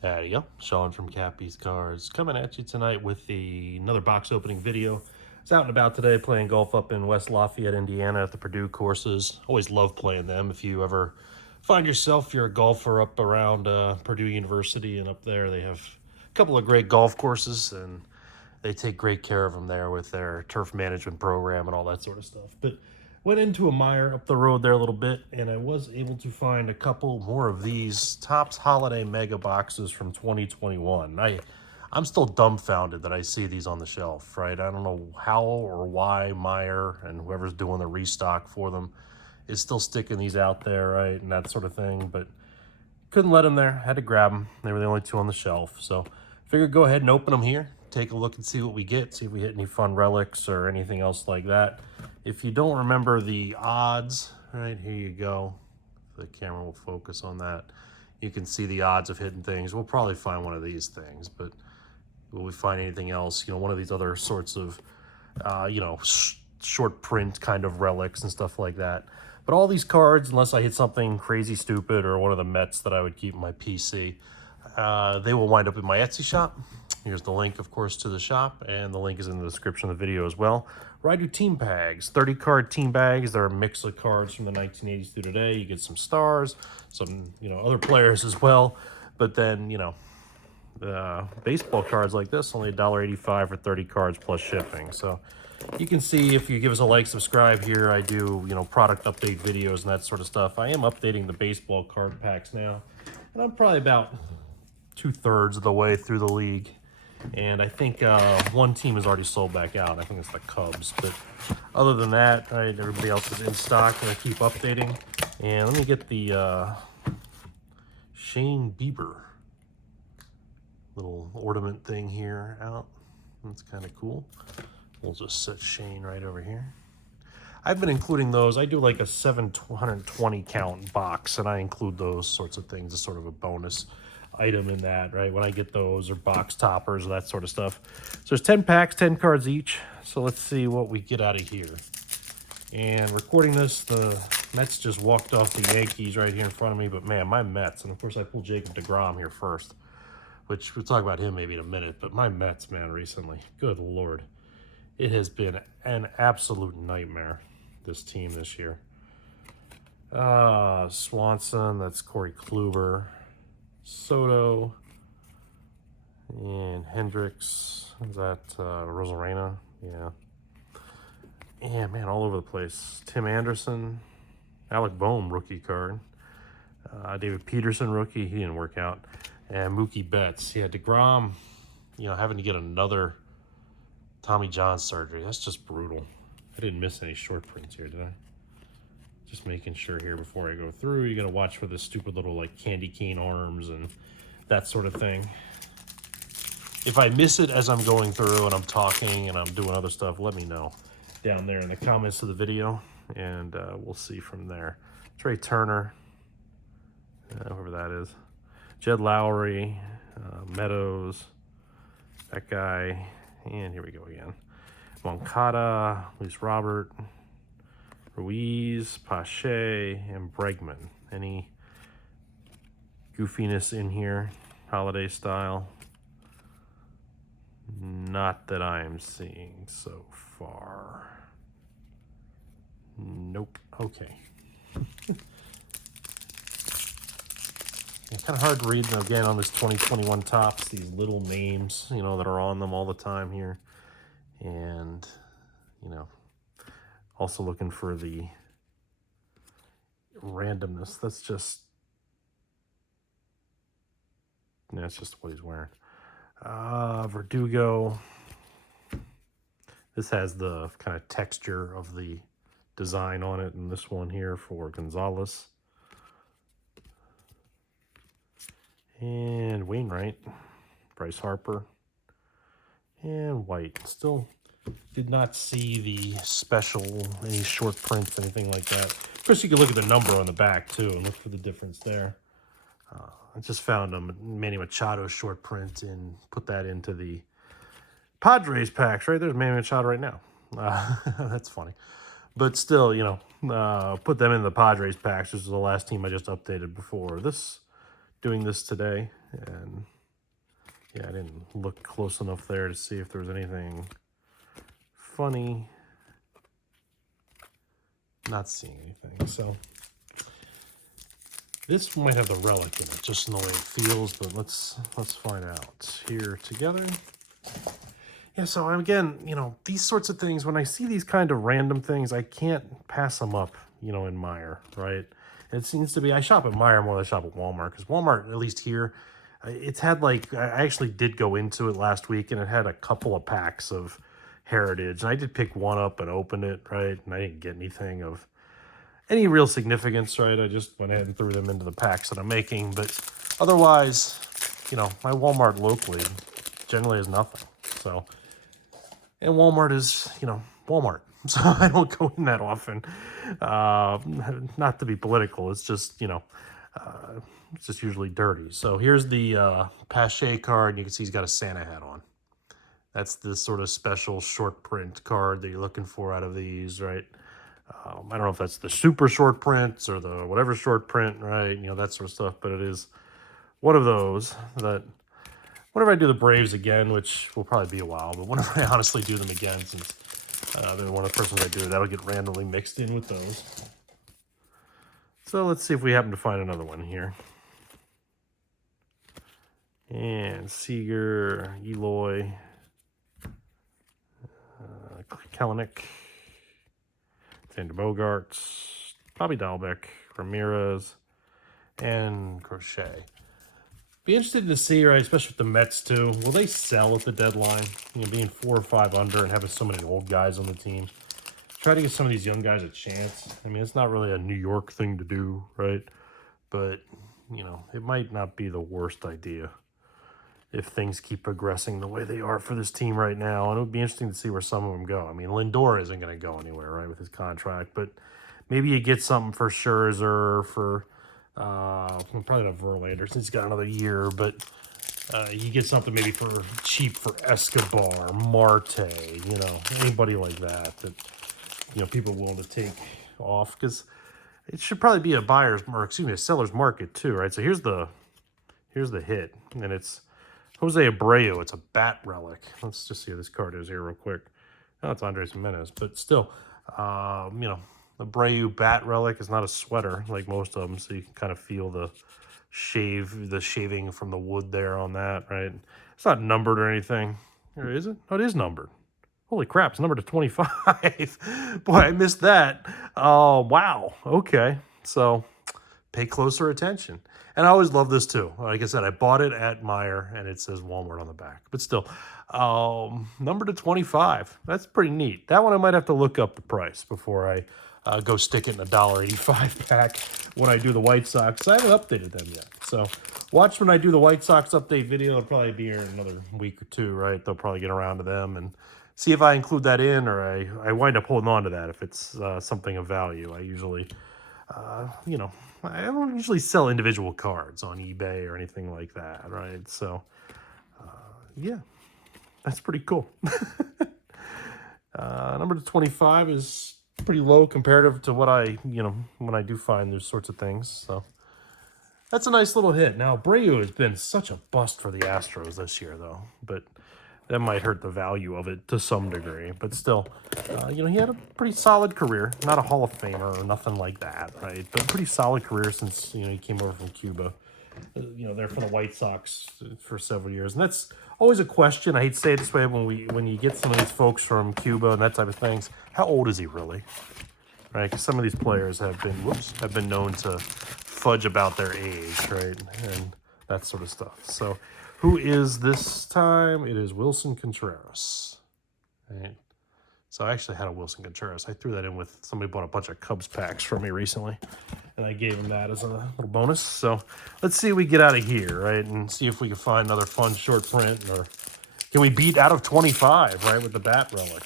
Howdy, yo. Sean from KappisCards coming at you tonight with another box opening video. I was out and about today playing golf up in West Lafayette, Indiana at the Purdue courses. Always love playing them. If you ever find yourself, you're a golfer up around Purdue University and up there, they have a couple of great golf courses and they take great care of them there with their turf management program and all that sort of stuff. But went into a Meijer up the road there a little bit, and I was able to find a couple more of these Topps Holiday Mega Boxes from 2021. I'm still dumbfounded that I see these on the shelf, right? I don't know how or why Meijer and whoever's doing the restock for them is still sticking these out there, right, and that sort of thing, but couldn't let them there. Had to grab them. They were the only two on the shelf, so figured go ahead and open them here, take a look and see what we get, see if we hit any fun relics or anything else like that. If you don't remember the odds, right, here you go. The camera will focus on that. You can see the odds of hitting things. We'll probably find one of these things, but will we find anything else? You know, one of these other sorts of, short print kind of relics and stuff like that. But all these cards, unless I hit something crazy stupid or one of the Mets that I would keep in my PC, they will wind up in my Etsy shop. Here's the link, of course, to the shop, and the link is in the description of the video as well. Where I do team bags, 30-card team bags. They're a mix of cards from the 1980s through today. You get some stars, some other players as well. But then baseball cards like this, only $1.85 for 30 cards plus shipping. So you can see if you give us a like, subscribe here. I do product update videos and that sort of stuff. I am updating the baseball card packs now, and I'm probably about 2/3 of the way through the league. And I think one team has already sold back out. I think it's the Cubs. But other than that, right, everybody else is in stock, and I keep updating. And let me get the Shane Bieber little ornament thing here out. That's kind of cool. We'll just set Shane right over here. I've been including those. I do like a 720 count box, and I include those sorts of things as sort of a bonus item in that, right? When I get those, or box toppers or that sort of stuff. So there's 10 packs, 10 cards each. So let's see what we get out of here. And recording this, the Mets just walked off the Yankees right here in front of me. But man, my Mets, and of course I pulled Jacob deGrom here first, which we'll talk about him maybe in a minute. But my Mets, man, recently, good Lord. It has been an absolute nightmare, this team this year. Swanson, that's Corey Kluber. Soto and Hendricks. Is that Rosarena? Yeah. Yeah, man, all over the place. Tim Anderson, Alec Boehm, rookie card. David Peterson, rookie. He didn't work out. And Mookie Betts. Yeah, deGrom, having to get another Tommy John surgery. That's just brutal. I didn't miss any short prints here, did I? Just making sure here before I go through. You gotta watch for this stupid little like candy cane arms and that sort of thing. If I miss it as I'm going through and I'm talking and I'm doing other stuff, let me know down there in the comments of the video, and we'll see from there. Trey Turner, whoever that is. Jed Lowry, Meadows, that guy, and here we go again. Moncada, Luis Robert, Ruiz, Pache, and Bregman. Any goofiness in here, holiday style? Not that I am seeing so far. Nope. Okay. It's kind of hard to read, again, on this 2021 Topps, these little names, that are on them all the time here. And, also looking for the randomness. That's just what he's wearing. Verdugo. This has the kind of texture of the design on it, and this one here for Gonzalez. And Wainwright, Bryce Harper, and White. Still did not see the special, any short prints, anything like that. Of course, you can look at the number on the back, too, and look for the difference there. I just found a Manny Machado short print and put that into the Padres packs, right? There's Manny Machado right now. That's funny. But still, put them in the Padres packs. This is the last team I just updated before. This doing this today, and yeah, I didn't look close enough there to see if there was anything funny. Not seeing anything. So this might have the Relic in it, just in the way it feels, but let's find out here together. Yeah, so again, you know, these sorts of things, when I see these kind of random things, I can't pass them up, you know, in Meijer, right? It seems to be, I shop at Meijer more than I shop at Walmart, because Walmart, at least here, it's had like, I actually did go into it last week, and it had a couple of packs of Heritage, and I did pick one up and open it, right? And I didn't get anything of any real significance, right? I just went ahead and threw them into the packs that I'm making, but otherwise, you know, my Walmart locally generally is nothing, so... And Walmart is, you know, Walmart. So I don't go in that often. Not to be political. It's just, you know, it's just usually dirty. So here's the Pache card. You can see he's got a Santa hat on. That's the sort of special short print card that you're looking for out of these, right? I don't know if that's the super short prints or the whatever short print, right? You know, that sort of stuff. But it is one of those that... Whenever I do the Braves again, which will probably be a while, but whenever I honestly do them again, since they're one of the persons I do, that'll get randomly mixed in with those. So let's see if we happen to find another one here. And Seager, Eloy, Kelenic, Xander Bogaerts, Bobby Dahlbeck, Ramirez, and Crochet. Be interested to see, right, especially with the Mets too. Will they sell at the deadline? You know, being 4 or 5 under and having so many old guys on the team. Try to give some of these young guys a chance. I mean, it's not really a New York thing to do, right? But, you know, it might not be the worst idea if things keep progressing the way they are for this team right now. And it would be interesting to see where some of them go. I mean, Lindor isn't going to go anywhere, right, with his contract. But maybe you get something for Scherzer, for... probably not Verlander since he's got another year, but you get something maybe for cheap for Escobar, Marte, you know, anybody like that, you know, people are willing to take off, because it should probably be a a seller's market too, right? So here's the hit, and it's Jose Abreu. It's a bat relic. Let's just see what this card is here real quick. Oh, it's Andres Jimenez, but still, you know, the Abreu bat relic is not a sweater like most of them, so you can kind of feel the shaving from the wood there on that, right? It's not numbered or anything. Or is it? Oh, it is numbered. Holy crap, it's numbered to 25. Boy, I missed that. Oh, wow. Okay. So pay closer attention. And I always love this too. Like I said, I bought it at Meijer, and it says Walmart on the back. But still, numbered to 25. That's pretty neat. That one I might have to look up the price before I go stick it in a $1.85 pack when I do the White Sox. I haven't updated them yet. So watch when I do the White Sox update video. It'll probably be here in another week or two, right? They'll probably get around to them and see if I include that in, or I wind up holding on to that if it's something of value. I usually, you know, I don't usually sell individual cards on eBay or anything like that, right? So, yeah, that's pretty cool. Number 25 is pretty low comparative to what you know, when I do find those sorts of things. So that's a nice little hit. Now, Abreu has been such a bust for the Astros this year, though, but that might hurt the value of it to some degree. But still, you know, he had a pretty solid career. Not a Hall of Famer or nothing like that, right? But a pretty solid career since, you know, he came over from Cuba. You know, they're for the White Sox for several years. And that's always a question. I hate to say it this way, when you get some of these folks from Cuba and that type of things, how old is he really? Right? Because some of these players have been known to fudge about their age, right? And that sort of stuff. So who is this time? It is Wilson Contreras. Right? So I actually had a Wilson Contreras. I threw that in with somebody bought a bunch of Cubs packs for me recently, and I gave him that as a little bonus. So let's see what we get out of here, right? And see if we can find another fun short print, or can we beat out of 25, right, with the bat relic.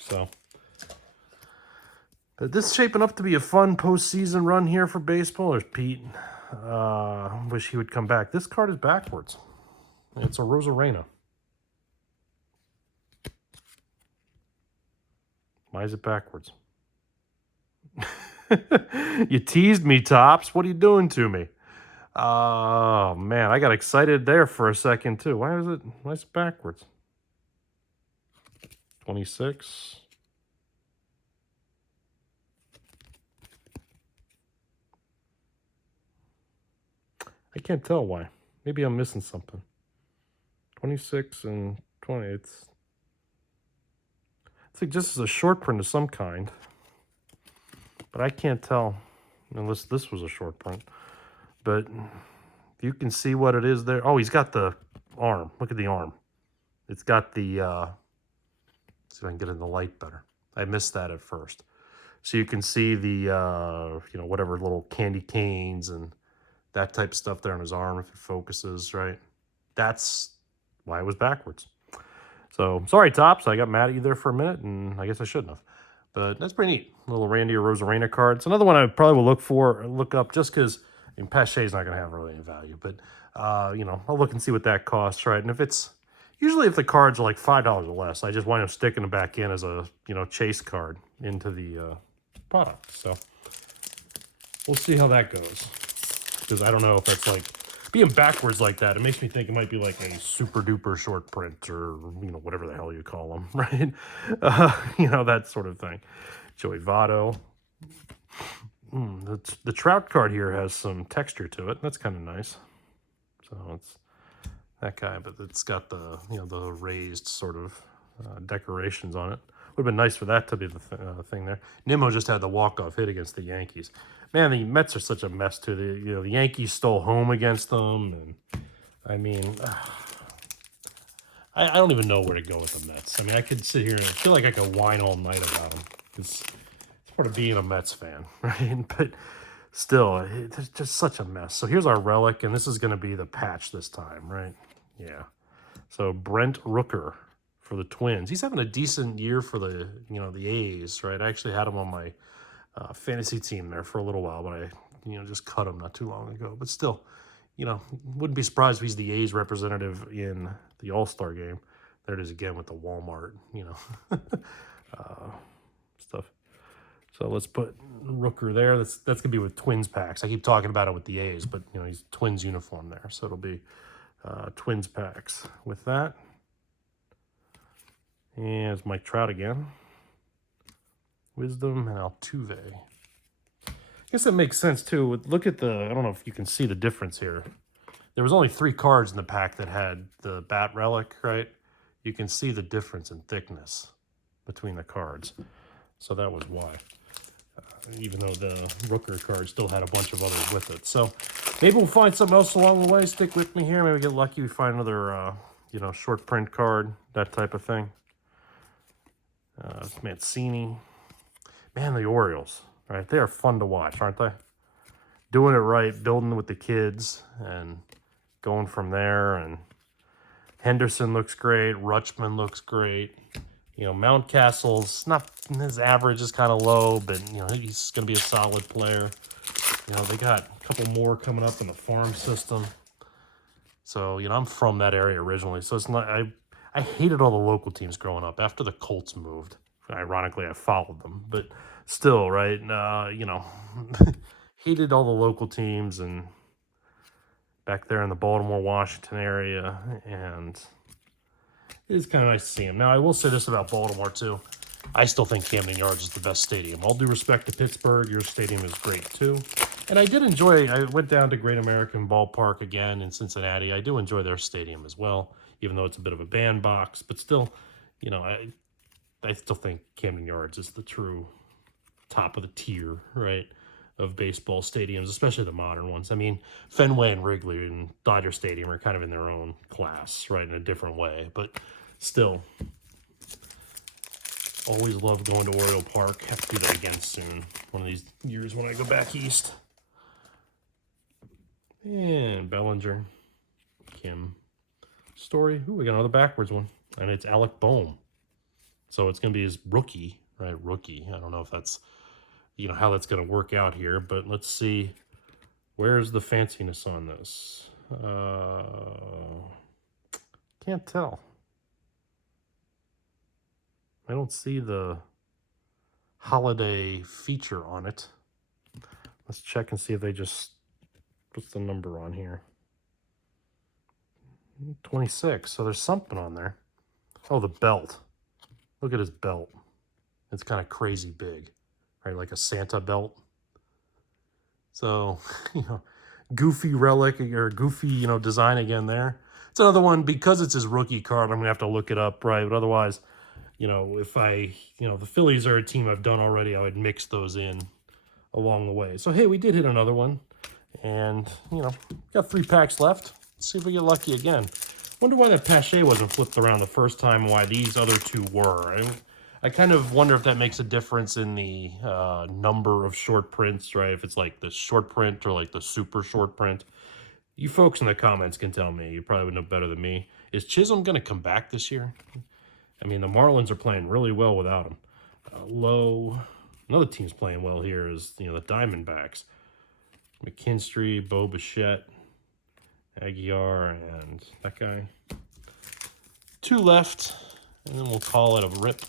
So but this is shaping up to be a fun postseason run here for baseball. There's Pete. Wish he would come back. This card is backwards. It's a Rosarena. Why is it backwards? You teased me, Topps. What are you doing to me? Oh, man, I got excited there for a second, too. Why is it backwards? 26. I can't tell why. Maybe I'm missing something. 26 and 20. It's like just as a short print of some kind. But I can't tell unless this was a short print. But you can see what it is there. Oh, he's got the arm. Look at the arm. It's got the, see if I can get in the light better. I missed that at first. So you can see the, whatever little candy canes and that type of stuff there on his arm if it focuses, right? That's why it was backwards. So, sorry, Tops. I got mad at you there for a minute, and I guess I shouldn't have. But that's pretty neat. Little Randy or Rosarena cards. Another one I probably will look up just because, Pache's not going to have really any value. But, I'll look and see what that costs, right? And usually if the cards are like $5 or less, I just wind up sticking them back in as a, chase card into the product. So, we'll see how that goes. Because I don't know if that's like, being backwards like that, it makes me think it might be like a super duper short print or, whatever the hell you call them, right? That sort of thing. Joey Votto. The Trout card here has some texture to it. That's kind of nice. So it's that guy, but it's got the, the raised sort of decorations on it. Would have been nice for that to be the thing there. Nimmo just had the walk-off hit against the Yankees. Man, the Mets are such a mess too. The Yankees stole home against them, and I mean, I don't even know where to go with the Mets. I mean, I could sit here and I feel like I could whine all night about them. It's part of being a Mets fan, right? But still, it's just such a mess. So here's our relic, and this is going to be the patch this time, right? Yeah. So Brent Rooker for the Twins. He's having a decent year for the the A's, right? I actually had him on my fantasy team there for a little while, but I just cut him not too long ago. But still, wouldn't be surprised if he's the A's representative in the All-Star game. There it is again with the Walmart, stuff. So let's put Rooker there. That's gonna be with Twins packs. I keep talking about it with the A's, but he's Twins uniform there, so it'll be Twins packs with that. And it's Mike Trout again. Wisdom and Altuve. I guess that makes sense too. Look at I don't know if you can see the difference here. There was only 3 cards in the pack that had the bat relic, right? You can see the difference in thickness between the cards. So that was why. Even though the Rooker card still had a bunch of others with it. So maybe we'll find something else along the way. Stick with me here. Maybe we get lucky. We find another, short print card, that type of thing. Mancini. Man, the Orioles, right? They are fun to watch, aren't they? Doing it right, building with the kids, and going from there. And Henderson looks great. Rutschman looks great. Mountcastle's not, his average is kind of low, but he's going to be a solid player. They got a couple more coming up in the farm system. So I'm from that area originally, so it's not. I hated all the local teams growing up. After the Colts moved, ironically, I followed them, but still, right? Hated all the local teams and back there in the Baltimore, Washington area, and it is kind of nice to see him. Now, I will say this about Baltimore, too. I still think Camden Yards is the best stadium. All due respect to Pittsburgh, your stadium is great, too. And I went down to Great American Ballpark again in Cincinnati. I do enjoy their stadium as well, even though it's a bit of a bandbox. But still, I still think Camden Yards is the true top of the tier, right, of baseball stadiums, especially the modern ones. I mean, Fenway and Wrigley and Dodger Stadium are kind of in their own class, right, in a different way. But still, always love going to Oriole Park. Have to do that again soon, one of these years when I go back east. And Bellinger, Kim, Story. Ooh, we got another backwards one. And it's Alec Boehm. So it's going to be his rookie, right? Rookie. I don't know if that's, how that's going to work out here. But let's see. Where's the fanciness on this? Can't tell. I don't see the holiday feature on it. Let's check and see if they just What's the number on here? 26. So there's something on there. Oh, the belt. Look at his belt. It's kind of crazy big, right? Like a Santa belt. So, goofy relic or goofy, design again there. It's another one, because it's his rookie card, I'm going to have to look it up, right? But otherwise, if the Phillies are a team I've done already, I would mix those in along the way. So, hey, we did hit another one. And, got 3 packs left. Let's see if we get lucky again. Wonder why that Pache wasn't flipped around the first time and why these other 2 were. I kind of wonder if that makes a difference in the number of short prints, right? If it's like the short print or like the super short print. You folks in the comments can tell me. You probably would know better than me. Is Chisholm going to come back this year? I mean, the Marlins are playing really well without him. Low. Another team's playing well here is, the Diamondbacks. McKinstry, Bo Bichette, Aguiar, and that guy. 2 left, and then we'll call it a rip.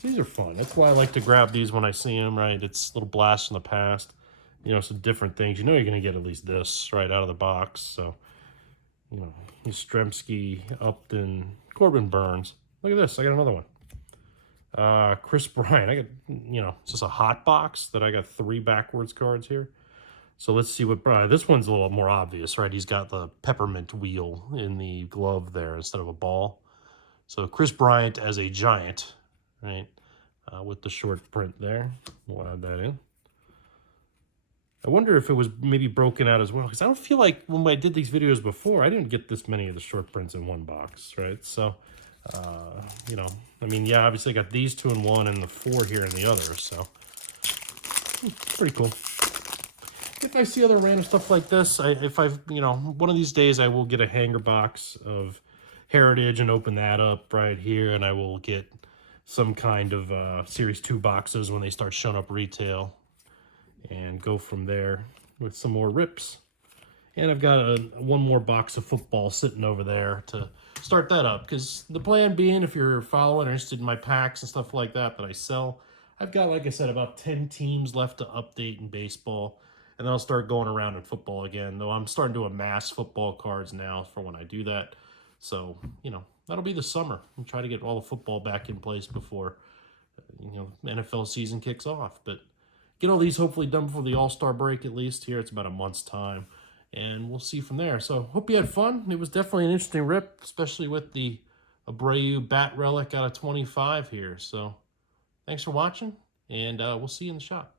These are fun. That's why I like to grab these when I see them, right? It's a little blast from the past. Some different things. You're going to get at least this right out of the box. So, Yastrzemski, Upton, Corbin Burns. Look at this. I got another one. Chris Bryant. I got, it's just a hot box that I got 3 backwards cards here. So let's see what this one's a little more obvious, right? He's got the peppermint wheel in the glove there instead of a ball. So Chris Bryant as a Giant, right? With the short print there. We'll add that in. I wonder if it was maybe broken out as well, because I don't feel like when I did these videos before, I didn't get this many of the short prints in one box, right? So, yeah, obviously I got these 2 in one and the 4 here in the other, so pretty cool. If I see other random stuff like this, one of these days I will get a hanger box of Heritage and open that up right here, and I will get some kind of Series 2 boxes when they start showing up retail and go from there with some more rips. And I've got one more box of football sitting over there to start that up, because the plan being, if you're following or interested in my packs and stuff like that I sell, I've got, like I said, about 10 teams left to update in baseball, and then I'll start going around in football again, though I'm starting to amass football cards now for when I do that. So, that'll be the summer. I'll try to get all the football back in place before, NFL season kicks off. But get all these hopefully done before the All-Star break at least. Here it's about a month's time, and we'll see from there. So hope you had fun. It was definitely an interesting rip, especially with the Abreu bat relic out of 25 here. So thanks for watching, and we'll see you in the shop.